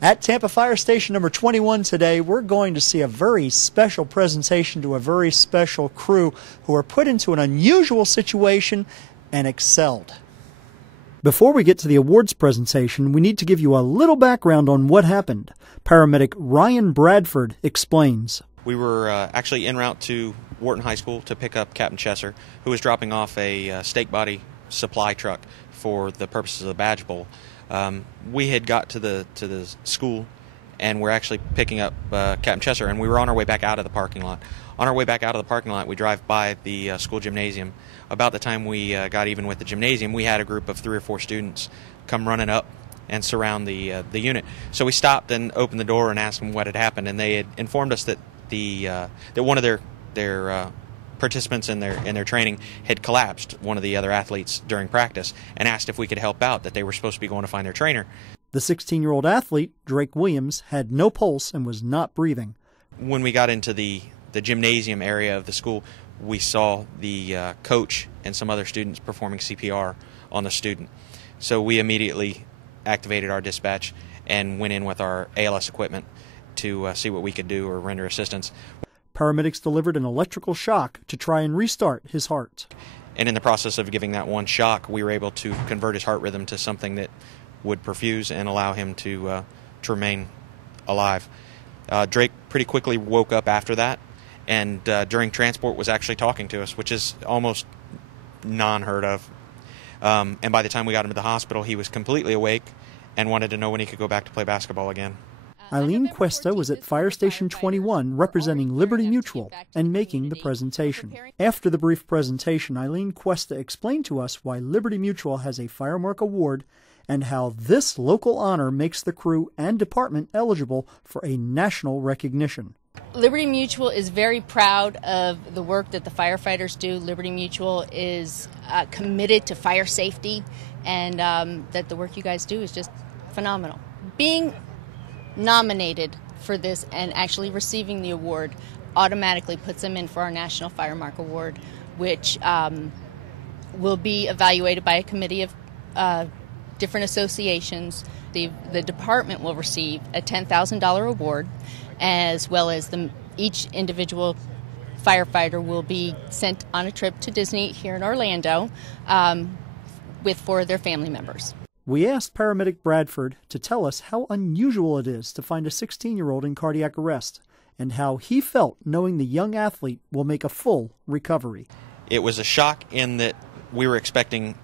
At Tampa Fire Station number 21 today, we're going to see a very special presentation to a very special crew who are put into an unusual situation and excelled. Before we get to the awards presentation, we need to give you a little background on what happened. Paramedic Ryan Bradford explains. We were actually en route to Wharton High School to pick up Captain Chesser, who was dropping off a stake body supply truck for the purposes of the badge bowl. We had got to the school, and we're actually picking up Captain Chesser, and we were on our way back out of the parking lot. On our way back out of the parking lot, we drive by the school gymnasium. About the time we got even with the gymnasium, we had a group of 3 or 4 students come running up and surround the unit. So we stopped and opened the door and asked them what had happened, and they had informed us that that one of their participants in their training had collapsed, one of the other athletes, during practice, and asked if we could help out, that they were supposed to be going to find their trainer. The 16-year-old athlete, Drake Williams, had no pulse and was not breathing. When we got into the gymnasium area of the school, we saw the coach and some other students performing CPR on the student. So we immediately activated our dispatch and went in with our ALS equipment to see what we could do or render assistance. Paramedics delivered an electrical shock to try and restart his heart. And in the process of giving that one shock, we were able to convert his heart rhythm to something that would perfuse and allow him to remain alive. Drake pretty quickly woke up after that, and during transport was actually talking to us, which is almost non-heard of. And by the time we got him to the hospital, he was completely awake and wanted to know when he could go back to play basketball again. Eileen Cuesta was at Fire Station 21 representing Liberty Mutual and making the presentation. After the brief presentation, Eileen Cuesta explained to us why Liberty Mutual has a FireMark Award and how this local honor makes the crew and department eligible for a national recognition. Liberty Mutual is very proud of the work that the firefighters do. Liberty Mutual is committed to fire safety, and that the work you guys do is just phenomenal. Being nominated for this and actually receiving the award automatically puts them in for our National FireMark Award, which will be evaluated by a committee of different associations. The department will receive a $10,000 award, as well as each individual firefighter will be sent on a trip to Disney here in Orlando with 4 of their family members. We asked Paramedic Bradford to tell us how unusual it is to find a 16-year-old in cardiac arrest and how he felt knowing the young athlete will make a full recovery. It was a shock in that we were expecting,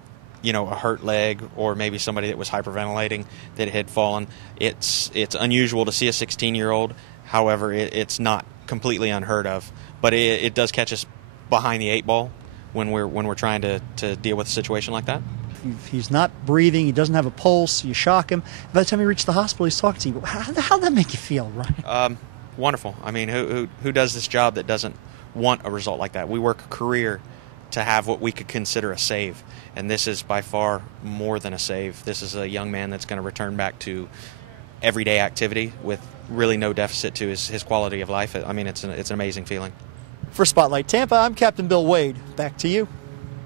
a hurt leg or maybe somebody that was hyperventilating that had fallen. It's unusual to see a 16-year-old. However, it's not completely unheard of, but it does catch us behind the 8 ball when we're trying to deal with a situation like that. If he's not breathing, he doesn't have a pulse, you shock him. By the time he reaches the hospital, he's talking to you. How'd that make you feel, Ryan? Wonderful. I mean, who does this job that doesn't want a result like that? We work a career to have what we could consider a save, and this is by far more than a save. This is a young man that's going to return back to everyday activity with really no deficit to his quality of life. I mean, it's an amazing feeling. For Spotlight Tampa, I'm Captain Bill Wade. Back to you.